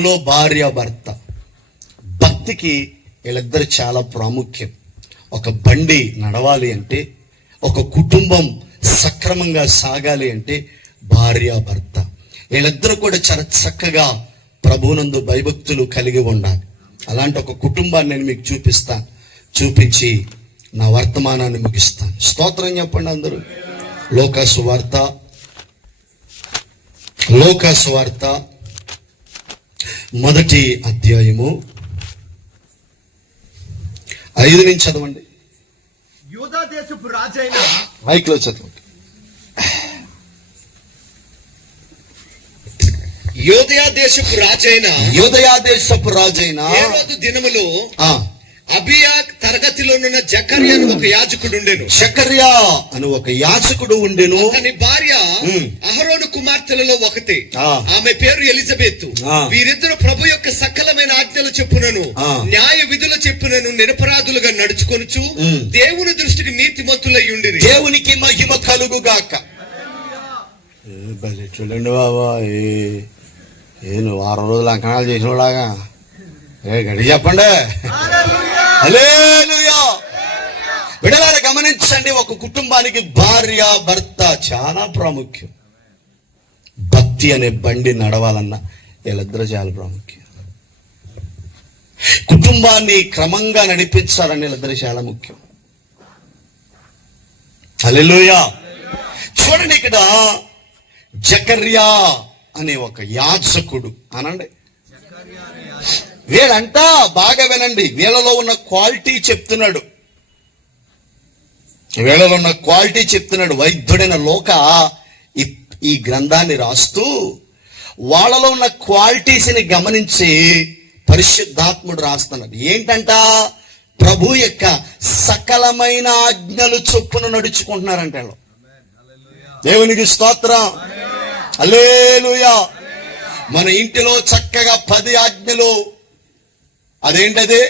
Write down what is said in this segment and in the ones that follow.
లో భార్య భర్త. భక్తికి వీళ్ళిద్దరు చాలా ప్రాముఖ్యం. ఒక బండి నడవాలి అంటే ఒక కుటుంబం సక్రమంగా సాగాలి అంటే భార్య భర్త. వీళ్ళిద్దరూ కూడా చాలా చక్కగా ప్రభునందు భయభక్తులు కలిగి ఉండాలి. అలాంటి ఒక కుటుంబాన్ని నేను మీకు చూపిస్తాను చూపించి నా వర్తమానాన్ని ముగిస్తాను. స్తోత్రం చెప్పండి అందరూ. లోకాసు వార్త లోకాసు వార్త మొదటి అధ్యాయము. ఐదు నుంచి చదవండి. యూదా దేశపు రాజైన మైక్లో చదవండి. యోదయా దేశపు రాజైన యోదయా దేశపు రాజైన దినములు ఆ, అబియా తరగతిలోనున్న జకర్య అని ఒక యాజకుడు ఉండెను షకర్యా అని ఒక యాచకుడు ఉండెను అతని భార్య. అహరోను కుమార్తెలలో ఒకటి. ఆమె పేరు ఎలిజబెత్. వీరిద్దరు ప్రభు యొక్క సకలమైన ఆజ్ఞలు చెప్పునను. న్యాయ విధుల చెప్పునను నిరపరాధులుగా నడుచుకొనుచు. దేవుని దృష్టికి నీతిమంతులై ఉండిరి దేవునికి మహిమ కలుగుగాక ఏ భలే చూడండి బాబా ఏ నువ్వు వారం రోజులు అంకణాలు చేసినలాగా ఏ గడి చెప్పండి విడలారా గమనించండి ఒక కుటుంబానికి భార్య భర్త చాలా ప్రాముఖ్యం. భక్తి అనే బండి నడవాలన్న వీళ్ళిద్దరు చాలా ప్రాముఖ్యం. కుటుంబాన్ని క్రమంగా నడిపించాలని వీళ్ళిద్దరు చాలా ముఖ్యం. అలెలుయా చూడండి ఇక్కడ జకర్యా అనే ఒక యాజకుడు. అనండి. వీళ్ళంట బాగా వినండి. వీళ్ళలో ఉన్న క్వాలిటీ చెప్తున్నాడు. వీళ్ళలో ఉన్న క్వాలిటీ చెప్తున్నాడు. వైద్యుడైన లోక ఈ- ఈ గ్రంథాన్ని రాస్తూ వాళ్ళలో ఉన్న క్వాలిటీస్ని గమనించి పరిశుద్ధాత్ముడు రాస్తున్నాడు. ఏంటంట? ప్రభు యొక్క సకలమైన ఆజ్ఞలు చొప్పున నడుచుకుంటున్నారంట వీళ్ళు. దేవునికి స్తోత్రం. అల్లేలుయా మన ఇంటిలో చక్కగా పది ఆజ్ఞలు అదేంటది?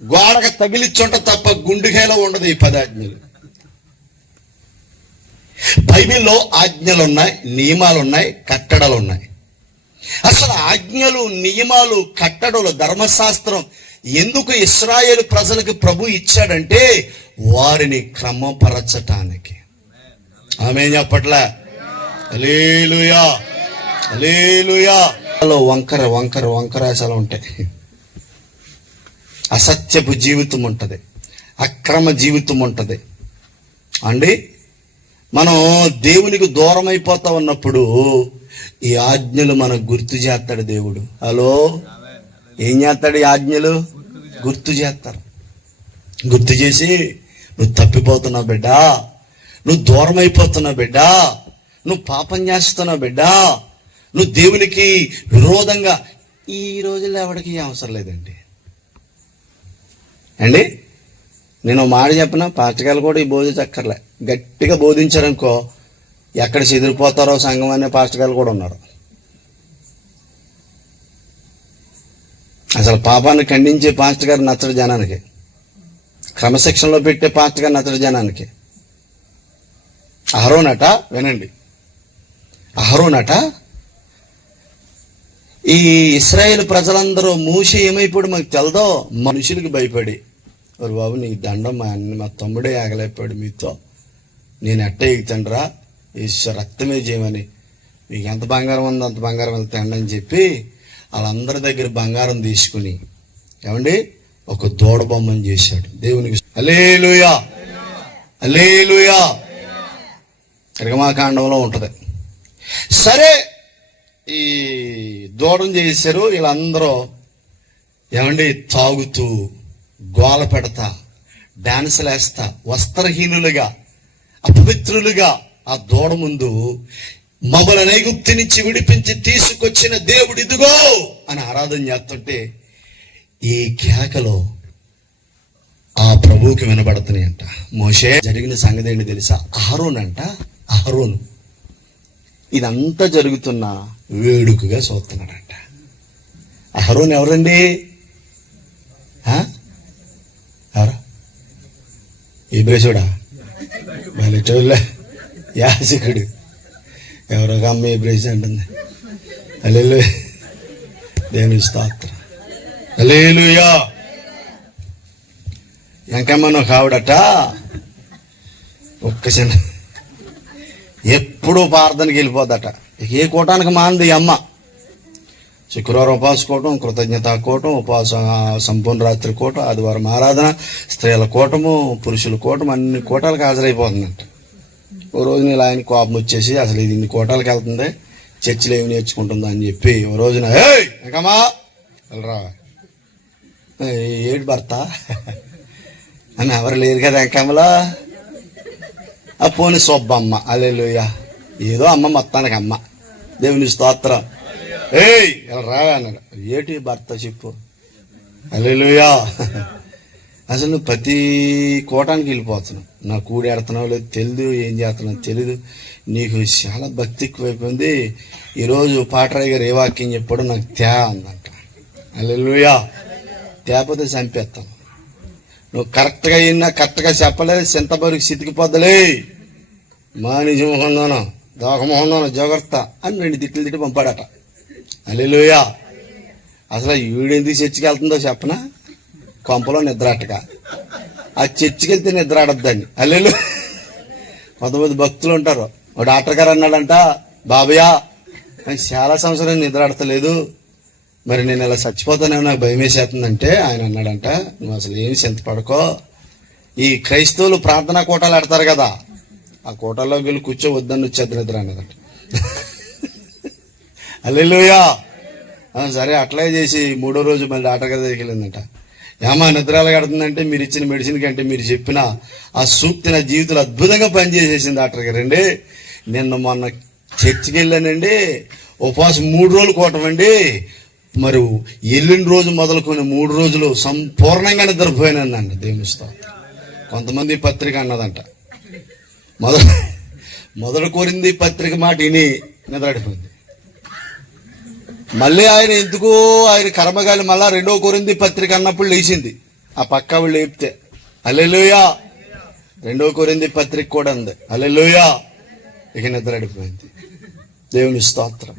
గోడకు తగిలిచ్చుంట తప్ప గుండెకాయలో ఉండదు ఈ పదాజ్ఞలు బైబిల్లో ఆజ్ఞలు. ఉన్నాయి నియమాలు ఉన్నాయి కట్టడలు ఉన్నాయి అసలు ఆజ్ఞలు నియమాలు కట్టడలు ధర్మశాస్త్రం ఎందుకు ఇస్రాయేల్ ప్రజలకు ప్రభు ఇచ్చాడంటే వారిని క్రమపరచటానికి. ఆమె చెప్పట్లే? అలేలుయా అలేలుయా వంకర వంకర వంకరాశాలు ఉంటాయి. అసత్యపు జీవితం ఉంటుంది. అక్రమ జీవితం ఉంటుంది. అండి? మనం దేవునికి దూరం అయిపోతా ఉన్నప్పుడు ఈ ఆజ్ఞలు మనకు గుర్తు చేస్తాడు దేవుడు. హలో? ఏం చేస్తాడు ఈ ఆజ్ఞలు? గుర్తు చేస్తారు. గుర్తు చేసి నువ్వు తప్పిపోతున్నావు బిడ్డా. నువ్వు దూరం అయిపోతున్నావు బిడ్డా. నువ్వు పాపం చేస్తున్నావు బిడ్డా. నువ్వు దేవునికి విరోధంగా ఈ రోజుల్లో ఎవరికి అవసరం లేదండి. అండి నేను మాట చెప్పిన? పాఠకాలు కూడా ఈ బోధించక్కర్లే గట్టిగా బోధించారనుకో ఎక్కడ చెదిరిపోతారో సంఘం అనే పాఠకాలు కూడా ఉన్నారు. అసలు పాపాన్ని ఖండించే పాస్టర్ గారు నచ్చడు జనానికి. క్రమశిక్షణలో పెట్టే పాస్టర్ గారు నచ్చడు జనానికి. అహరోనట వినండి. అహరోనట ఈ ఇస్రాయేల్ ప్రజలందరూ మూసి ఏమైపోయాడు మాకు తెలదో మనుషులకు భయపడి మరి బాబు నీకు దండం మా అన్న మా తమ్ముడే ఆగలేకపోయాడు మీతో. నేను ఎట్ట ఎగుతండ్రా ఈశ్వర రక్తమే చేయమని మీకు ఎంత బంగారం ఉందో అంత బంగారం వెళ్తాండి అని చెప్పి వాళ్ళందరి దగ్గర బంగారం తీసుకుని ఏమండి? ఒక దూడ బొమ్మని చేశాడు. దేవునికి అలేలుయా అలేలుయా నిర్గమాకాండంలో ఉంటుంది. సరే ఈ దూడం చేశారు. వీళ్ళందరూ ఏమండి? తాగుతూ గోల పెడతా డాన్సులు వేస్తా వస్త్రహీనులుగా అపవిత్రులుగా ఆ దూడ ముందు మమ్మల్ని నైగుప్తి నుంచి విడిపించి తీసుకొచ్చిన దేవుడు ఇదిగో అని ఆరాధన చేస్తుంటే ఈ కేకలో ఆ ప్రభువుకి వినబడుతున్నాయి అంట మోషే జరిగిన సంగతి ఏంటి తెలుసా? అహరోన్ అంట అహరోన్. ఇదంతా జరుగుతున్న వేడుకగా చూస్తున్నాడంట. అహరోన్ ఎవరండి? ఎవరా ఇబ్రేసుడా బలిటోళ్ళ యాజకుడు ఎవరో అమ్మ అమ్మాయి ఇబ్రేసి అంటుంది అల్లెలు దేవుని స్తోత్రం అల్లేలుయా వెంకమ్మను కావడట ఒక్క చిన్న ఎప్పుడూ ప్రార్థనకి వెళ్ళిపోద్దట ఏ కూటానికి మాంది అమ్మ శుక్రవారం ఉపాసుకోవటం కృతజ్ఞత కోటం ఉపాస సంపూర్ణ రాత్రి కోటం ఆదివారం ఆరాధన స్త్రీల కూటము పురుషుల కూటం అన్ని కూటాలకు హాజరైపోతుందంట. ఓ రోజు నేను ఆయన కోపం వచ్చేసి అసలు ఇది ఇన్ని కోటాలకు వెళ్తుంది చర్చిలో ఏమి నేర్చుకుంటుందా అని చెప్పి ఓ రోజున ఏయ్ వెళ్ళరా ఏడు భర్త? అని ఎవరు లేరు కదా ఎంకమ్మలా ఆ పోని సొబ్బమ్మ అల్లెలుయ్య ఏదో అమ్మ మొత్తానికి అమ్మ దేవుని స్తోత్రం. ఏయ్ రా అన్నాడు. ఏటి భర్త చెప్పు. అల్లెలుయా అసలు నువ్వు ప్రతి కోటానికి వెళ్ళిపోతున్నావు. నా కూడి ఆడుతున్నావు లేదు తెలియదు ఏం చేస్తున్నావు తెలియదు నీకు చాలా భక్తి ఎక్కువైపోయింది. ఈరోజు పాటరాయి గారు ఏ వాక్యం చెప్పాడో నాకు తే అందంట అల్లెలుయా తేపతే చంపేస్తాను నువ్వు కరెక్ట్గా అయినా కరెక్ట్గా చెప్పలేదు చింతపరికి సితికిపోద్దలే మా మొహందోనం దోక జాగ్రత్త అని రెండు తిట్లు తిట్టి పంపాడట. అల్లెలుయా అసలు ఈడెందుకు చర్చికి వెళ్తుందో చెప్పనా? కొంపలో నిద్రాటక. ఆ చర్చికి వెళ్తే నిద్ర ఆడద్దని అల్లెలు కొంతమంది భక్తులు ఉంటారు. ఓ డాక్టర్ గారు అన్నాడంట బాబయ్యా నాకు చాలా సంవత్సరం నిద్ర ఆడతలేదు మరి నేను ఇలా చచ్చిపోతానేమో నాకు భయం వేసేస్తుందంటే ఆయన అన్నాడంట నువ్వు అసలు ఏమి చింతపడకో ఈ క్రైస్తవులు ప్రార్థనా కోటాలు ఆడతారు కదా. ఆ కోటాల్లోకి వెళ్ళి కూర్చో వద్దని వచ్చేది నిద్ర అన్నదంట అల్లెలుయా సరే అట్లే చేసి మూడో రోజు మళ్ళీ డాక్టర్ గారి దగ్గరికి వెళ్ళిందంట. ఏమా నిద్రలు కడుతుందంటే మీరు ఇచ్చిన మెడిసిన్ కంటే మీరు చెప్పిన ఆ సూక్తి నా జీవితంలో అద్భుతంగా పనిచేసేసింది డాక్టర్ గారు. అండి నిన్న మొన్న చర్చికి వెళ్ళానండి. ఉపవాసం మూడు రోజులు కోటమండి మరి ఎల్లుండి రోజు మొదలుకొని మూడు రోజులు సంపూర్ణంగా నిద్రపోయానండి దేమిస్తా కొంతమంది పత్రిక అన్నదంట. మొదలు మొదలు కోరింది పత్రిక మాట విని నిద్రడిపోయింది మళ్ళీ ఆయన ఎందుకో ఆయన కర్మగాలి మళ్ళా రెండో కొరింది పత్రిక అన్నప్పుడు లేచింది. ఆ పక్క వాళ్ళు లేపితే అల్లెలుయా! రెండో కొరింది పత్రిక కూడా ఉంది. అల్లెలుయా! ఇక నిద్రడిపోయింది దేవుని స్తోత్రం.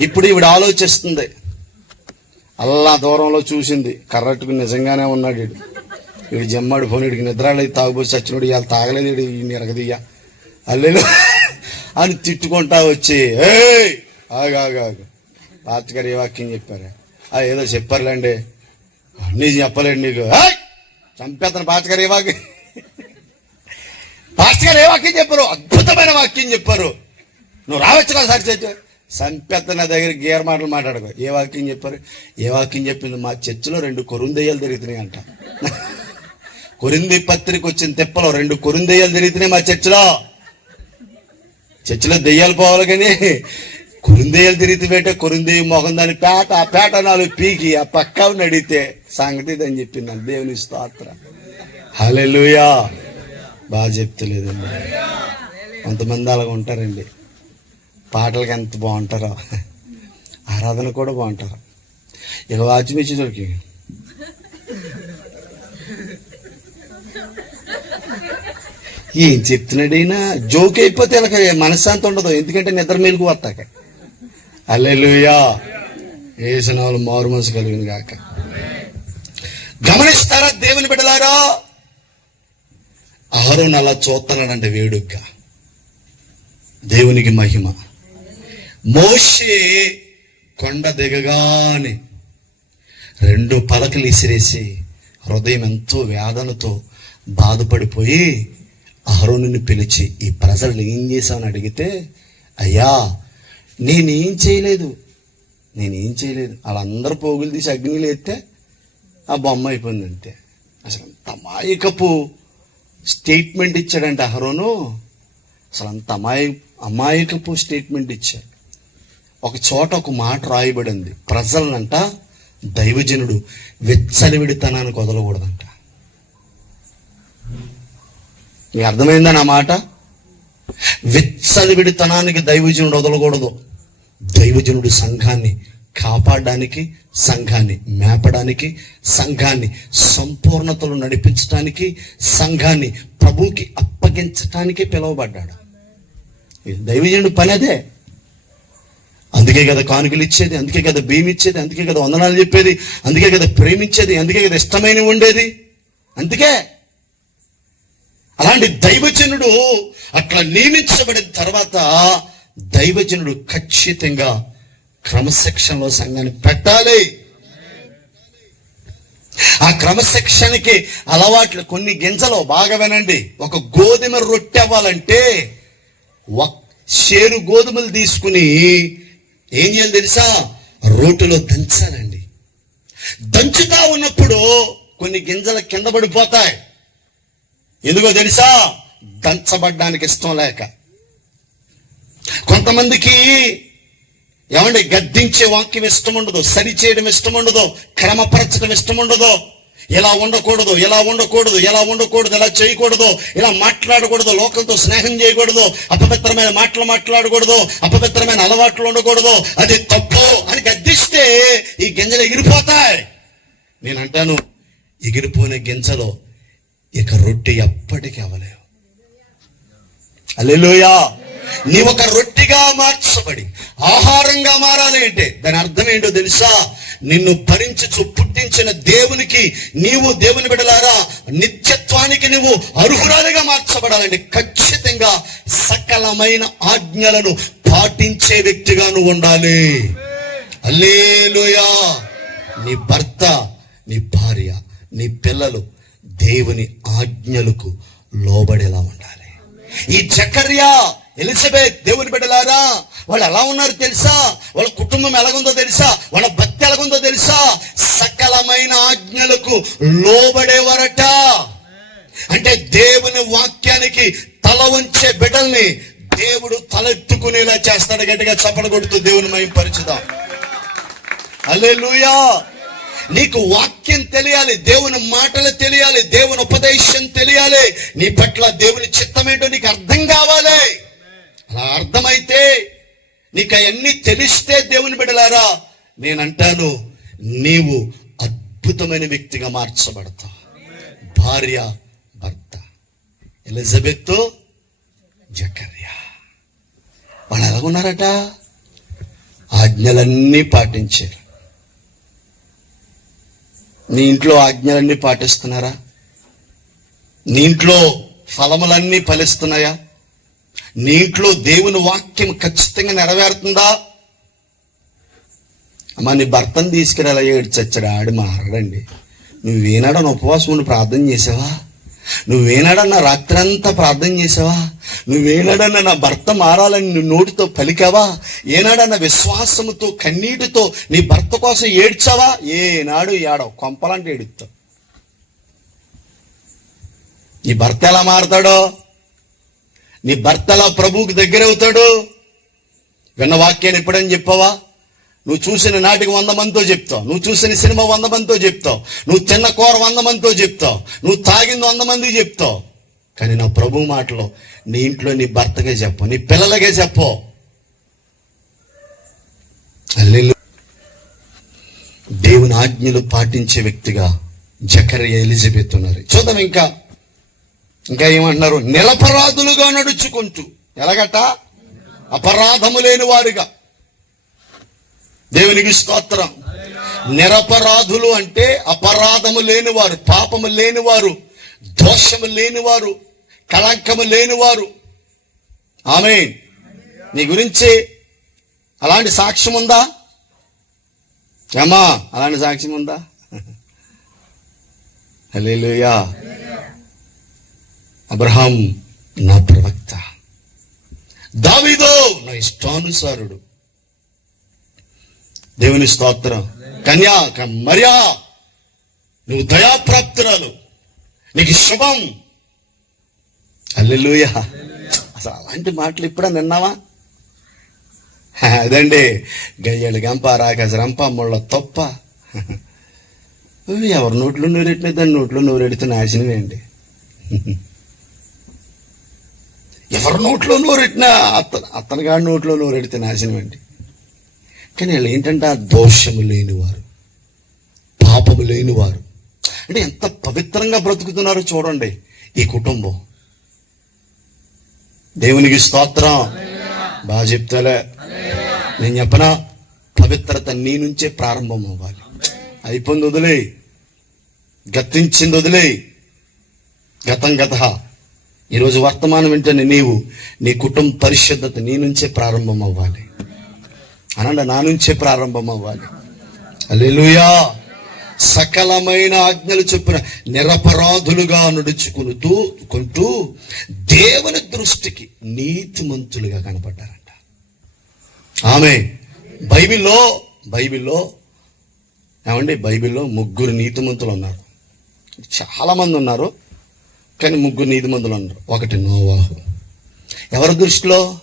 ఇప్పుడు ఈవిడ ఆలోచిస్తుంది. అల్లా దూరంలో చూసింది. కర్రట్టుకు నిజంగానే ఉన్నాడు ఇడు ఇవి జమ్మాడు పోనీ వీడికి నిద్రలేదు తాగుబోసి చచ్చినోడు ఇవాళ తాగలేదు వీడు ఈ నిరగదీయ. అల్లెలు అని తిట్టుకుంటా వచ్చి ఏ ఆగాగాగా. ఆగు పాత గారు ఏ వాక్యం చెప్పారు? ఆ ఏదో చెప్పారులేండి. అన్నీ చెప్పలేండి నీకు. చంపేతను పాత గారు ఏ వాక్యం? పాస్టర్ గారు ఏ వాక్యం చెప్పారు? అద్భుతమైన వాక్యం చెప్పారు. నువ్వు రావచ్చు కదా సార్ చర్చ. సంపెత్త నా దగ్గర గేర్ మాటలు మాట్లాడకు. ఏ వాక్యం చెప్పారు? ఏ వాక్యం చెప్పింది? మా చర్చిలో రెండు కొరుందెయ్యాలు తిరుగుతున్నాయి అంట. కొరింది పత్రిక వచ్చిన తెప్పలో రెండు కొరిందెయ్యాలు తిరుగుతున్నాయి మా చర్చిలో. చర్చిలో దెయ్యాలు పోవాలి కానీ కొరిందెయ్యాలు తిరిగితే పెట్టే కొరిందెయ్య మొహం దాని పేట ఆ పేట నాలుగు పీకి ఆ పక్క నడితే సంగతి ఇదని చెప్పింది నాకు దేవుని స్తోత్ర. హల్లెలూయా. బాగా చెప్తలేదండి. కొంతమంది అలాగ ఉంటారండి. పాటలకి ఎంత బాగుంటారో. ఆరాధన కూడా బాగుంటారు. ఇక వాచిమిచ్చి దొరికి ఏం చెప్తున్నాడైనా? జోక్ అయిపోతే ఇలా మనశ్శాంతి ఉండదు. ఎందుకంటే నిద్ర మేలుకు వస్తాక. అల్లెలుయా వేసిన వాళ్ళు మారు మనసు కలిగింది కాక గమనిస్తారా దేవుని బిడ్డలారా? అహరోన్ అలా చూస్తున్నాడంటే వేడుగ్గా. దేవునికి మహిమ. మోషే కొండ దిగగానే రెండు పలకలు ఇసిరేసి హృదయం ఎంతో వేదనతో బాధపడిపోయి అహరోనుని పిలిచి ఈ ప్రజలను ఏం చేశామని అడిగితే అయ్యా నేనేం చేయలేదు. నేనేం చేయలేదు. వాళ్ళందరూ పోగులు తీసి అగ్నిలు ఎత్తే ఆ బొమ్మ అయిపోయింది అంతే అసలు అంత అమాయకపు స్టేట్మెంట్ ఇచ్చాడంట అహరోను. అసలు అంత అమాయ అమాయకపు స్టేట్మెంట్ ఇచ్చాడు. ఒక చోట ఒక మాట రాయబడింది. ప్రజలనంట దైవజనుడు వెచ్చలివిడితనానికి వదలకూడదంట మీకు అర్థమైందా నా మాట? విచ్చలివిడితనానికి దైవజనుడు వదలకూడదు. దైవజనుడు సంఘాన్ని కాపాడడానికి సంఘాన్ని మేపడానికి సంఘాన్ని సంపూర్ణతలు నడిపించడానికి సంఘాన్ని ప్రభుకి అప్పగించటానికి పిలువబడ్డాడు. దైవజనుడు పని అదే. అందుకే కదా కానుకలు ఇచ్చేది అందుకే కదా భీమి ఇచ్చేది అందుకే కదా వందనాలు చెప్పేది అందుకే కదా ప్రేమించేది అందుకే కదా ఇష్టమైన ఉండేది. అందుకే. అలాంటి దైవజనుడు అట్లా నియమించబడిన తర్వాత దైవజనుడు ఖచ్చితంగా క్రమశిక్షణలో సంఘాన్ని పెట్టాలి. ఆ క్రమశిక్షణకి అలవాట్లు కొన్ని గింజలు బాగా వినండి. ఒక గోధుమ రొట్టె అవ్వాలంటే ఒక షేరు గోధుమలు తీసుకుని ఏం చేయాలి తెలుసా? రోటిలో దంచాలండి. దంచుతా ఉన్నప్పుడు కొన్ని గింజలు కింద పడిపోతాయి. ఎందుకో తెలుసా? దంచబడ్డానికి ఇష్టం లేక. కొంతమందికి ఏమండి గద్దించే వాక్యం ఇష్టం ఉండదు సరి చేయడం ఇష్టం ఉండదు క్రమపరచడం ఇష్టం ఉండదు ఇలా ఉండకూడదు ఇలా ఉండకూడదు ఇలా ఉండకూడదు ఇలా చేయకూడదు ఇలా మాట్లాడకూడదు లోకంతో స్నేహం చేయకూడదు అపవిత్రమైన మాటలు మాట్లాడకూడదు అపవిత్రమైన అలవాట్లు ఉండకూడదు అది తప్పు అని గద్దిస్తే ఈ గింజలు ఎగిరిపోతాయి. నేను అంటాను ఎగిరిపోయిన గింజలు ఇక రొట్టె ఎప్పటికీ అవ్వలేవు. అల్లెలుయా నీ ఒక రొట్టిగా మార్చబడి ఆహారంగా మారాలి అంటే దాని అర్థం ఏంటో తెలుసా? నిన్ను భరించు పుట్టించిన దేవునికి నీవు దేవుని బిడలారా నిత్యత్వానికి నువ్వు అర్హురాలిగా మార్చబడాలంటే ఖచ్చితంగా సకలమైన ఆజ్ఞలను పాటించే వ్యక్తిగా నువ్వు ఉండాలి. అల్లేలుయా నీ భర్త నీ భార్య నీ పిల్లలు దేవుని ఆజ్ఞలకు లోబడేలా ఉండాలి. ఈ చకర్య ఎలిజబెత్ దేవుని బిడ్డలారా వాళ్ళు ఎలా ఉన్నారు తెలుసా? వాళ్ళ కుటుంబం ఎలాగుందో తెలుసా? వాళ్ళ భక్తి ఎలాగుందో తెలుసా? సకలమైన ఆజ్ఞలకు లోబడేవారట. అంటే దేవుని వాక్యానికి తల వంచే బిడ్డల్ని దేవుడు తలెత్తుకునేలా చేస్తాడు గట్టిగా చప్పడ కొడుతూ దేవుని మయం పరిచుదాం. అల్లెలుయా నీకు వాక్యం తెలియాలి దేవుని మాటలు తెలియాలి దేవుని ఉపదేశం తెలియాలి. నీ పట్ల దేవుని చిత్తమేంటో నీకు అర్థం కావాలి. అలా అర్థమైతే నీకు అవన్నీ తెలిస్తే దేవుని బిడలారా నేనంటాను నీవు అద్భుతమైన వ్యక్తిగా మార్చబడతావు. భార్య భర్త ఎలిజబెత్ జకర్యా. వాళ్ళు ఎలాగున్నారట ఆజ్ఞలన్నీ పాటించారు. నీ ఇంట్లో ఆజ్ఞలన్నీ పాటిస్తున్నారా? నీ ఇంట్లో ఫలములన్నీ ఫలిస్తున్నాయా? నీ ఇంట్లో దేవుని వాక్యం ఖచ్చితంగా నెరవేరుతుందా? అమ్మా నీ భర్తను తీసుకురాలా ఏడు చచ్చాడు ఆడి మారడండి. నువ్వేనాడని ఉపవాసం ఉండి ప్రార్థన చేసావా? నువ్వేనాడన్నా రాత్రంతా ప్రార్థన చేసావా? నువ్వేనాడన్నా నా భర్త మారాలని నువ్వు నోటితో పలికావా? ఏనాడన్నా విశ్వాసముతో కన్నీటితో నీ భర్త కోసం ఏడ్చావా? ఏనాడు ఏడవు కొంపలంటే ఏడుస్తావు నీ భర్త ఎలా మారతాడో? నీ భర్త ఎలా ప్రభువుకి దగ్గర అవుతాడు? విన్న వాక్యాన్ని ఎప్పుడని చెప్పావా? నువ్వు చూసిన నాటికి వంద మందితో చెప్తావు. నువ్వు చూసిన సినిమా వంద మందితో చెప్తావు. నువ్వు తిన్న కూర వంద మందితో చెప్తావు. నువ్వు తాగింది వంద మందికి చెప్తావు. కానీ నా ప్రభు మాటలో నీ ఇంట్లో నీ భర్తకే చెప్పు నీ పిల్లలకే చెప్పు. దేవుని ఆజ్ఞలు పాటించే వ్యక్తిగా జకర్య ఎలిజబెత్ ఉన్నారు. చూద్దాం ఇంకా ఇంకా ఏమంటున్నారు? నిరపరాధులుగా నడుచుకుంటూ. ఎలాగట? అపరాధము లేని వారుగా. దేవునికి స్తోత్రం. నిరపరాధులు అంటే అపరాధము లేనివారు పాపము లేనివారు దోషము లేనివారు కళంకము లేనివారు ఆమె నీ గురించి అలాంటి సాక్ష్యం ఉందా? ఏమా అలాంటి సాక్ష్యం ఉందా? హల్లెలూయా. అబ్రహాం నా ప్రవక్త. దావిదో నా ఇష్టానుసారుడు. దేవుని స్తోత్రం. కన్యా క- మరియా నువ్వు దయాప్రాప్తురాలు. నీకు శుభం. అల్లెలుయ అసలు అలాంటి మాటలు ఇప్పుడే నిన్నావా అదండి గయ్యలు గంప రాకేశ రంప ముళ్ళ తొప్ప. ఎవరి నోట్లో నూరెట్టిన దాని నోట్లో నూరెడితే నాశనమే అండి ఎవరి నోట్లో నోరెట్టినా? అతను అతని గాడి నోట్లో నోరెడితే నాశనం అండి కానీ వీళ్ళు ఏంటంటే ఆ దోషము లేనివారు. పాపము లేనివారు. అంటే ఎంత పవిత్రంగా బ్రతుకుతున్నారో చూడండి ఈ కుటుంబం. దేవునికి స్తోత్రం. బాగా చెప్తాలే. నేను చెప్పనా? పవిత్రత నీ నుంచే ప్రారంభం అవ్వాలి. అయిపోయింది వదిలే గతించింది వదిలే గతం గత ఈరోజు వర్తమానం వెంటనే నీవు నీ కుటుంబ పరిశుద్ధత నీ నుంచే ప్రారంభం అవ్వాలి అనండి నా నుంచే ప్రారంభం అవ్వాలి అల్లెలుయా సకలమైన ఆజ్ఞలు చెప్పిన నిరపరాధులుగా నడుచుకుంటూ కొంటూ దేవుని దృష్టికి నీతిమంతులుగా కనపడ్డారంట. ఆమె బైబిల్లో బైబిల్లో ఏమండి బైబిల్లో ముగ్గురు నీతిమంతులు ఉన్నారు. చాలా మంది ఉన్నారు. కానీ ముగ్గురు నీతి మందులు అన్నారు ఒకటి నోవాహు. ఎవరి దృష్టిలో?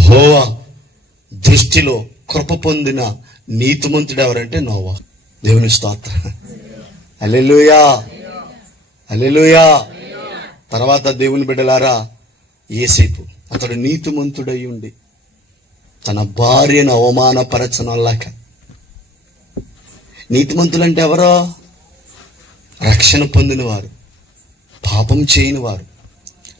హోవా దృష్టిలో కృప పొందిన నీతిమంతుడు ఎవరంటే నోవా. దేవుని స్తోత్ర. అలెలుయా అలెలుయా తర్వాత దేవుని బిడ్డలారా ఏసేపు అతడు నీతిమంతుడై ఉండి తన భార్యను అవమానపరచనల్లాక. నీతిమంతులంటే ఎవరో? రక్షణ పొందినవారు. పాపం చేయని వారు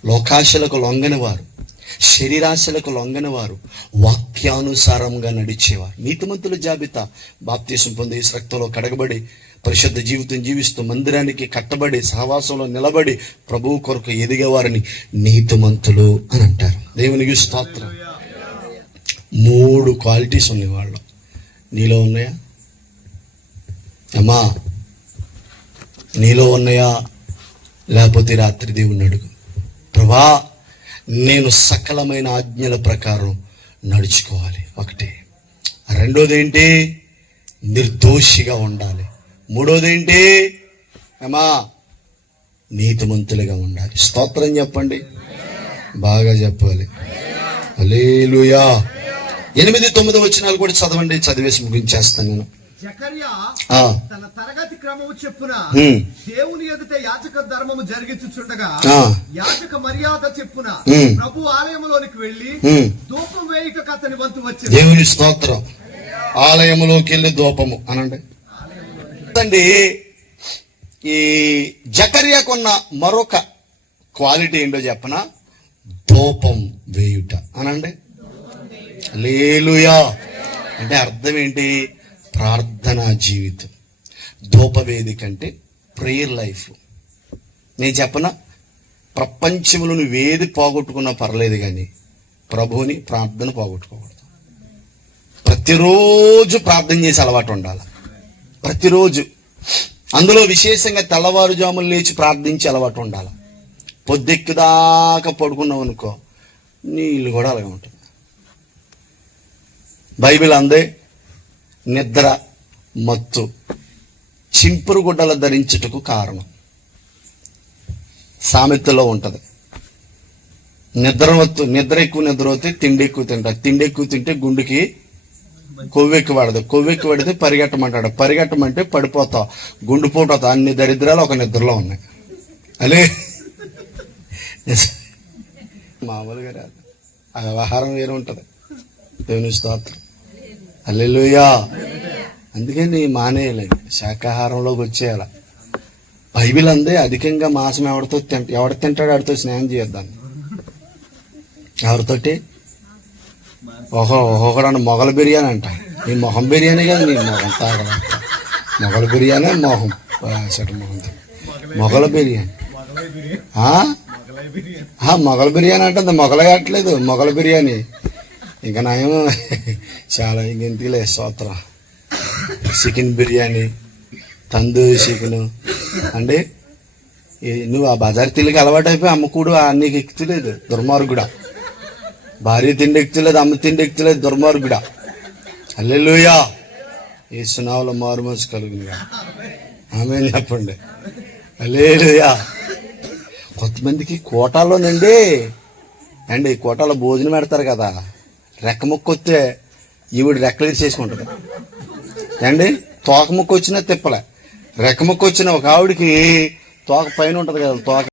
లోకాశలకు లొంగని వారు శరీరాశలకు లొంగని వారు వాక్యానుసారంగా నడిచేవారు. నీతిమంతుల జాబితా బాప్తీసం పొందే రక్తంలో కడగబడి పరిశుద్ధ జీవితం జీవిస్తూ మందిరానికి కట్టబడి సహవాసంలో నిలబడి ప్రభువు కొరకు ఎదిగేవారిని నీతిమంతులు అని అంటారు. దేవునికి స్తోత్రం. మూడు క్వాలిటీస్ ఉన్నాయి వాళ్ళు నీలో ఉన్నాయా? అమ్మా నీలో ఉన్నాయా? లేకపోతే రాత్రి దేవుణ్ణి అడుగు. ప్రభా నేను సకలమైన ఆజ్ఞల ప్రకారం నడుచుకోవాలి. ఒకటి. రెండోది ఏంటి నిర్దోషిగా ఉండాలి. మూడోది ఏంటి ఏమా నీతిమంతులుగా ఉండాలి. స్తోత్రం చెప్పండి. బాగా చెప్పాలి. అలేలుయా ఎనిమిది తొమ్మిది వచ్చినాలు కూడా చదవండి. చదివేసి ముగించేస్తాను నేను. జకర్యా తన తరగతి క్రమము చెప్పున. దేవుని ఎదుట యాచక ధర్మము జరిగించుచుండగా. యాచక మర్యాద చెప్పున. ప్రభు ఆలయంలోనికి వెళ్ళి హ్మ్. ధూపం వేయుటకు అతని వంతు వచ్చింది దేవుని స్తోత్రం ఆలయములోకి వెళ్ళి దూపము అనండి అండి ఈ జకర్యాకున్న మరొక క్వాలిటీ ఏంటో చెప్పన ధూపం వేయుట అనండి లేలుయా అంటే అర్థం ఏంటి ప్రార్థనా జీవితం. ధూపవేదిక అంటే ప్రేయర్ లైఫ్. నేను చెప్పన? ప్రపంచంలో నువ్వు పోగొట్టుకున్నా పర్లేదు కానీ ప్రభువుని ప్రార్థన పోగొట్టుకోకూడదు. ప్రతిరోజు ప్రార్థన చేసే అలవాటు ఉండాలి. ప్రతిరోజు. అందులో విశేషంగా తెల్లవారుజాములు లేచి ప్రార్థించే అలవాటు ఉండాలి. పొద్దెక్కుదాకా పడుకున్నావు అనుకో నీళ్ళు కూడా అలాగే ఉంటుంది బైబిల్ అందే నిద్ర మత్తు చింపురు గుడ్డలు ధరించుటకు కారణం. సామెతలో ఉంటుంది. నిద్ర వత్తు నిద్ర ఎక్కువ నిద్ర అవుతే తిండి ఎక్కువ తింటా తిండి ఎక్కువ తింటే గుండెకి కొవ్వెక్కి పడదు కొవ్వెక్కి పడితే పరిగెట్టమంటాడు. పరిగెట్టమంటే పడిపోతావు. గుండు పోటావు అన్ని దరిద్రాలు ఒక నిద్రలో ఉన్నాయి. అలే? మామూలుగా రాదు. ఆ వ్యవహారం వేరే ఉంటుంది. దేవుని స్తోత్రం. అల్లెలుయా అందుకని మానేయాలండి శాకాహారంలోకి వచ్చేయాల. బైబిల్ అందే అధికంగా మాంసం ఎవరితో తింట ఎవడు తింటాడో ఆడితో స్నేహం చేయొద్దాన్ని ఎవరితోటి? ఓహో ఒక్కొక్కడు మొగల బిర్యానీ అంట. నీ మొహం బిర్యానీ కదా నీ మొహం తాగల మొగల బిర్యానీ మొహం. చెట్టు మొహం మొగల బిర్యానీ. ఆ? మొగల బిర్యానీ అంటే మొగల కావట్లేదు. మొగల బిర్యానీ. ఇంకా ఏమో చాలా ఇంకెంతలే సోత్ర చికెన్ బిర్యానీ తందూరి చికెన్. అంటే నువ్వు ఆ బజార్ తిల్లికి అలవాటు అయిపోయి అమ్మకూడు ఆ నీకు ఎక్కుతలేదు దుర్మార్గుడా. భార్య తిండి ఎక్కుతలేదు అమ్మ తిండి ఎక్కుతలేదు దుర్మార్గుడా. అల్లెలుయా ఈ సునావుల మారుమోసు కలుగునిగా ఆమె చెప్పండి. అల్లేలుయా కొంతమందికి కోటాలోనండి అండి కోటాలో భోజనం పెడతారు కదా రెక్క ముక్క వస్తే ఈవిడ రెక్కలు చేసుకుంటుంది. అండి తోక ముక్క వచ్చినా తిప్పలే. రెక్క ముక్క వచ్చిన ఒక ఆవిడకి తోక పైన ఉంటుంది కదా తోక